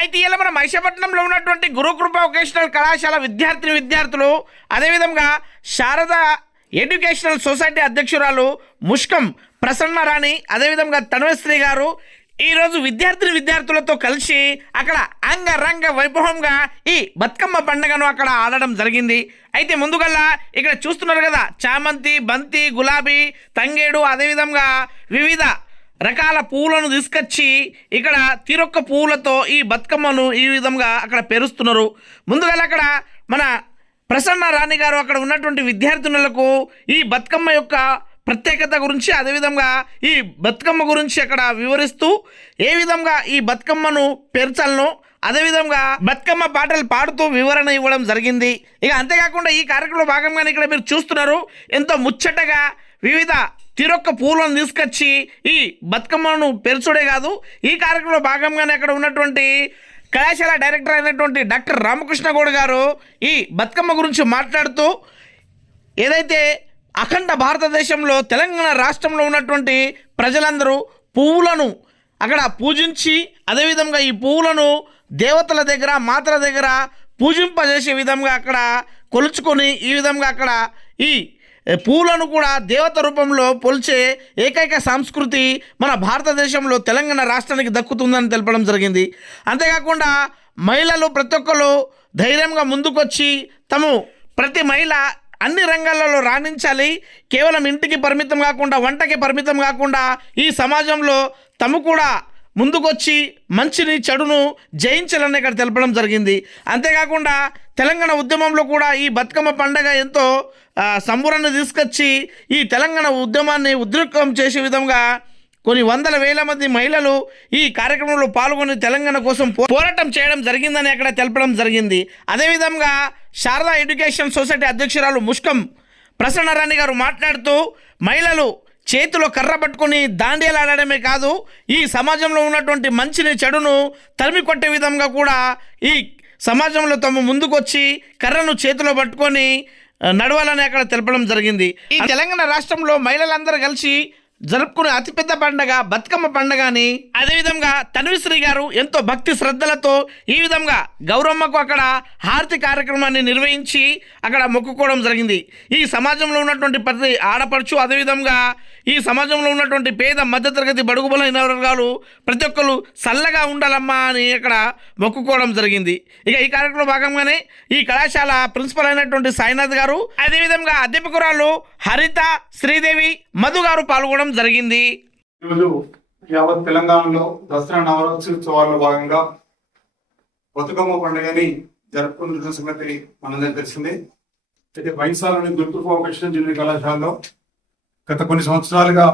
అయితే ఇలా మన మహిషపట్నంలో ఉన్నటువంటి గురుకృప వొకేషనల్ కళాశాల విద్యార్థిని విద్యార్థులు అదేవిధంగా శారద ఎడ్యుకేషనల్ సొసైటీ అధ్యక్షురాలు ముష్కం ప్రసన్న రాణి అదేవిధంగా తన్వశ్రీ గారు. ఈరోజు విద్యార్థిని విద్యార్థులతో కలిసి అక్కడ అంగరంగ వైభవంగా ఈ బతుకమ్మ పండుగను అక్కడ ఆడడం జరిగింది. అయితే ముందుగల్లా ఇక్కడ చూస్తున్నారు కదా చామంతి బంతి గులాబీ తంగేడు అదేవిధంగా వివిధ రకాల పూలను తీసుకొచ్చి ఇక్కడ తీరొక్క పూలతో ఈ బతుకమ్మను ఈ విధంగా అక్కడ పెరుస్తున్నారు. ముందుగా అక్కడ మన ప్రసన్న రాణి గారు అక్కడ ఉన్నటువంటి విద్యార్థినులకు ఈ బతుకమ్మ యొక్క ప్రత్యేకత గురించి అదేవిధంగా ఈ బతుకమ్మ గురించి అక్కడ వివరిస్తూ ఏ విధంగా ఈ బతుకమ్మను పెరచాలను అదేవిధంగా బతుకమ్మ పాటలు పాడుతూ వివరణ ఇవ్వడం జరిగింది. ఇక అంతేకాకుండా ఈ కార్యక్రమంలో భాగంగానే ఇక్కడ మీరు చూస్తున్నారు ఎంతో ముచ్చటగా వివిధ తిరొక్క పూలను తీసుకొచ్చి ఈ బతుకమ్మను పెరచుడే కాదు ఈ కార్యక్రమంలో భాగంగానే అక్కడ ఉన్నటువంటి కళాశాల డైరెక్టర్ అయినటువంటి డాక్టర్ రామకృష్ణ గౌడ్ గారు ఈ బతుకమ్మ గురించి మాట్లాడుతూ ఏదైతే అఖండ భారతదేశంలో తెలంగాణ రాష్ట్రంలో ఉన్నటువంటి ప్రజలందరూ పువ్వులను అక్కడ పూజించి అదేవిధంగా ఈ పువ్వులను దేవతల దగ్గర మాతల దగ్గర పూజింపజేసే విధంగా అక్కడ కొలుచుకొని ఈ విధంగా అక్కడ ఈ పూలను కూడా దేవత రూపంలో పొలిచే ఏకైక సంస్కృతి మన భారతదేశంలో తెలంగాణ రాష్ట్రానికి దక్కుతుందని తెలపడం జరిగింది. అంతేకాకుండా మహిళలు ప్రతి ఒక్కరు ధైర్యంగా ముందుకొచ్చి తము ప్రతి మహిళ అన్ని రంగాలలో రాణించాలి. కేవలం ఇంటికి పరిమితం కాకుండా వంటకి పరిమితం కాకుండా ఈ సమాజంలో తము కూడా ముందుకొచ్చి మంచిని చెడును జయించాలని ఇక్కడ తెలపడం జరిగింది. అంతేకాకుండా తెలంగాణ ఉద్యమంలో కూడా ఈ బతుకమ్మ పండగ ఎంతో సంబురాన్ని తీసుకొచ్చి ఈ తెలంగాణ ఉద్యమాన్ని ఉద్రిక్తం చేసే విధంగా కొన్ని వందల వేల మంది మహిళలు ఈ కార్యక్రమంలో పాల్గొని తెలంగాణ కోసం పోరాటం చేయడం జరిగిందని అక్కడ తెలపడం జరిగింది. అదేవిధంగా శారదా ఎడ్యుకేషన్ సొసైటీ అధ్యక్షురాలు ముష్కం ప్రసన్నరాణి గారు మాట్లాడుతూ మహిళలు చేతిలో కర్ర పట్టుకొని దాండియాలాడమే కాదు ఈ సమాజంలో ఉన్నటువంటి మంచిని చెడును తరిమి కొట్టే విధంగా కూడా ఈ సమాజంలో తమ ముందుకొచ్చి కర్రను చేతిలో పట్టుకొని నడవాలని అక్కడ తెలపడం జరిగింది. ఈ తెలంగాణ రాష్ట్రంలో మహిళలందరూ కలిసి జరుపుకునే అతిపెద్ద పండగ బతుకమ్మ పండగని. అదేవిధంగా తనువిశ్రీ గారు ఎంతో భక్తి శ్రద్ధలతో ఈ విధంగా గౌరమ్మకు అక్కడ హారతి కార్యక్రమాన్ని నిర్వహించి అక్కడ మొక్కుకోవడం జరిగింది. ఈ సమాజంలో ఉన్నటువంటి ప్రతి ఆడపడుచు అదేవిధంగా ఈ సమాజంలో ఉన్నటువంటి పేద మధ్యతరగతి బడుగు బలైన వర్గాలు ప్రతి ఒక్కరు చల్లగా ఉండాలమ్మా అని అక్కడ మొక్కుకోవడం జరిగింది. ఇక ఈ కార్యక్రమంలో భాగంగానే ఈ కళాశాల ప్రిన్సిపల్ అయినటువంటి సాయినాథ్ గారు అదేవిధంగా అధ్యాపకురాలు హరిత శ్రీదేవి మధు గారు పాల్గొనడం జరిగింది? ఈరోజు యావత్ తెలంగాణలో దసరా నవరాత్రోత్సవాల్లో భాగంగా బతుకమ్మ పండుగని జరుపుకుంటున్న సంగతి మనందరికీ తెలిసింది. అయితే వైశాలని గుర్తు ఫౌండేషన్ జూనియర్ కళాశాలలో గత కొన్ని సంవత్సరాలుగా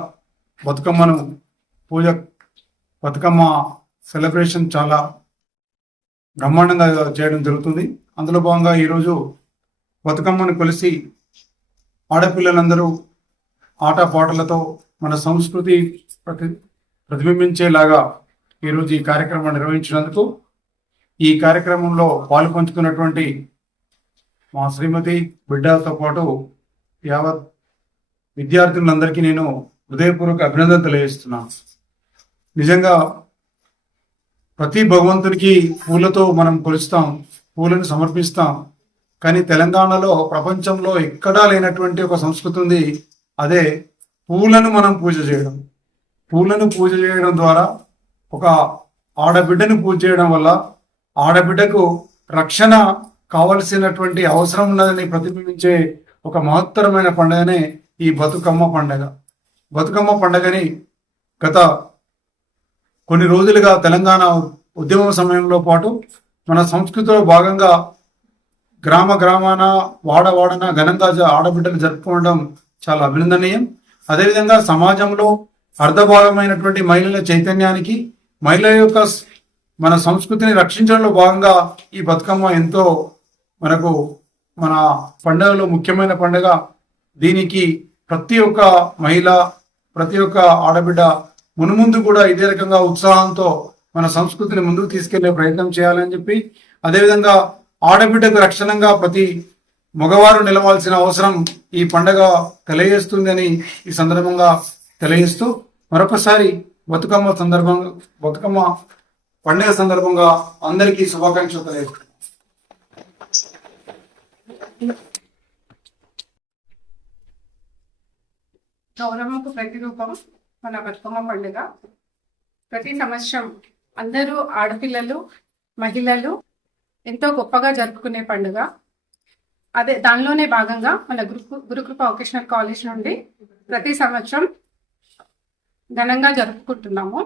బతుకమ్మను పూజ బతుకమ్మ సెలబ్రేషన్ చాలా బ్రహ్మాండంగా చేయడం జరుగుతుంది. అందులో భాగంగా ఈరోజు బతుకమ్మను కొలిసి ఆడపిల్లలందరూ ఆట పాటలతో మన సంస్కృతి ప్రతి ప్రతిబింబించేలాగా ఈరోజు ఈ కార్యక్రమం నిర్వహించినందుకు ఈ కార్యక్రమంలో పాల్పంచుకున్నటువంటి మా శ్రీమతి బిడ్డలతో పాటు యావత్ విద్యార్థులందరికీ నేను హృదయపూర్వక అభినందన తెలియజేస్తున్నాను. నిజంగా ప్రతి భగవంతుడికి పూలతో మనం కొలుస్తాం పూలను సమర్పిస్తాం కానీ తెలంగాణలో ప్రపంచంలో ఎక్కడా లేనటువంటి ఒక సంస్కృతి ఉంది. అదే పూలను మనం పూజ చేయడం. పూలను పూజ చేయడం ద్వారా ఒక ఆడబిడ్డను పూజ చేయడం వల్ల ఆడబిడ్డకు రక్షణ కావలసినటువంటి అవసరం ఉన్నదని ప్రతిబింబించే ఒక మహత్తరమైన పండుగనే ఈ బతుకమ్మ పండుగ. బతుకమ్మ పండుగని గత కొన్ని రోజులుగా తెలంగాణ ఉద్యమం సమయంలో పాటు మన సంస్కృతిలో భాగంగా గ్రామ గ్రామాన వాడ వాడన ఘనంగా ఆడబిడ్డలు జరుపుకోవడం చాలా అభినందనీయం. అదేవిధంగా సమాజంలో అర్ధభాగమైనటువంటి మహిళల చైతన్యానికి మహిళల యొక్క మన సంస్కృతిని రక్షించడంలో భాగంగా ఈ బతుకమ్మ ఎంతో మనకు మన పండుగలో ముఖ్యమైన పండుగ. దీనికి ప్రతి ఒక్క మహిళ ప్రతి ఒక్క ఆడబిడ్డ మునుముందు కూడా ఇదే రకంగా ఉత్సాహంతో మన సంస్కృతిని ముందుకు తీసుకెళ్ళే ప్రయత్నం చేయాలని చెప్పి అదేవిధంగా ఆడబిడ్డకు రక్షణంగా ప్రతి మగవారు నిలవాల్సిన అవసరం ఈ పండగ తెలియజేస్తుందని ఈ సందర్భంగా తెలియజేస్తూ మరొకసారి బతుకమ్మ సందర్భంగా బతుకమ్మ పండుగ సందర్భంగా అందరికీ శుభాకాంక్షలు తెలియజేస్తున్నాను గౌరవకు ప్రతిరూపం మన బతుకమ్మ పండుగ. ప్రతి సంవత్సరం అందరూ ఆడపిల్లలు మహిళలు ఎంతో గొప్పగా జరుపుకునే పండుగ. అదే దానిలోనే భాగంగా మన గురు గురుకృప వొకేషనల్ కాలేజ్ నుండి ప్రతి సంవత్సరం ఘనంగా జరుపుకుంటున్నాము.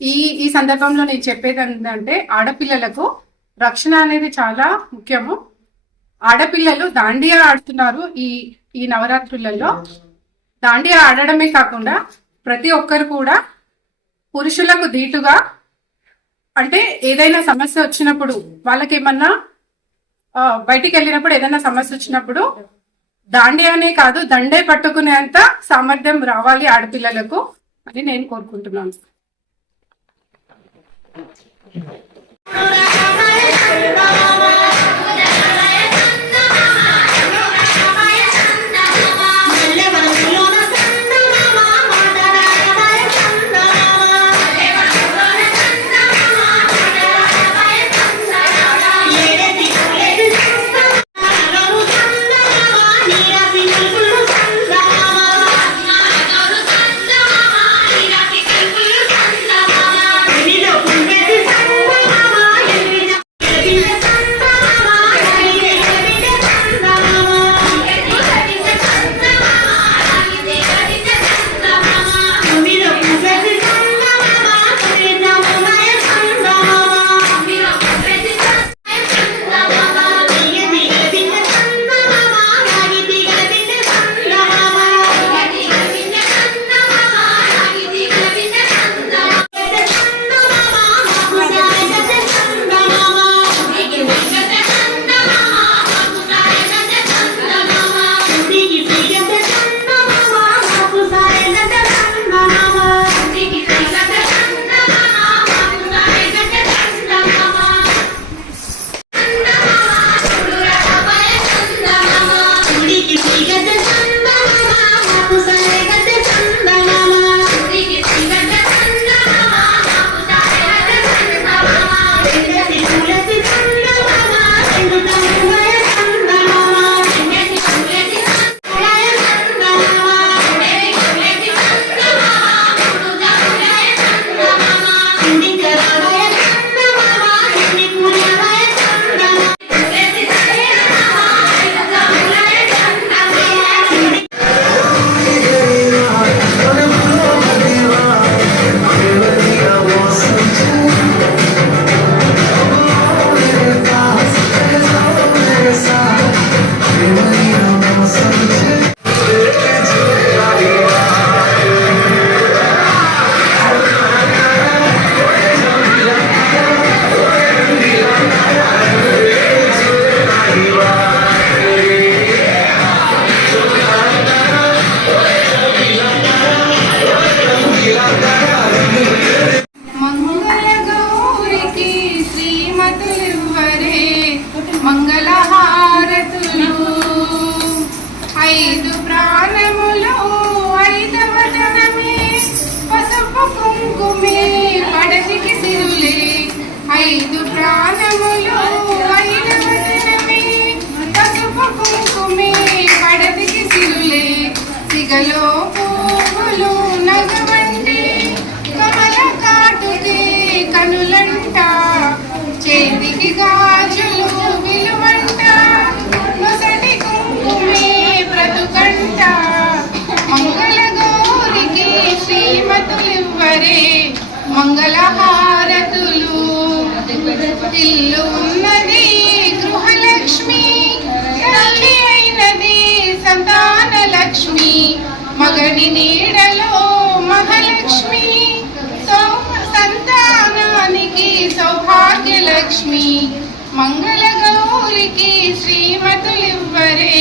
ఈ ఈ సందర్భంలో నేను చెప్పేది ఏంటంటే ఆడపిల్లలకు రక్షణ అనేది చాలా ముఖ్యము. ఆడపిల్లలు దాండియా ఆడుతున్నారు ఈ ఈ నవరాత్రులలో. దాండియా ఆడడమే కాకుండా ప్రతి ఒక్కరు కూడా పురుషులకు ధీటుగా అంటే ఏదైనా సమస్య వచ్చినప్పుడు వాళ్ళకి ఏమన్నా బయటికి వెళ్ళినప్పుడు ఏదైనా సమస్య వచ్చినప్పుడు దాండియానే కాదు దండే పట్టుకునేంత సామర్థ్యం రావాలి ఆడపిల్లలకు అని నేను కోరుకుంటున్నాను. మంగళ ఐదు ప్రాణములు. మగని నీడలో మహాలక్ష్మి సంతానానికి సౌభాగ్య లక్ష్మి మంగళ గౌరికి శ్రీమతులివ్వరే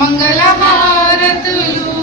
మంగళహారతులు.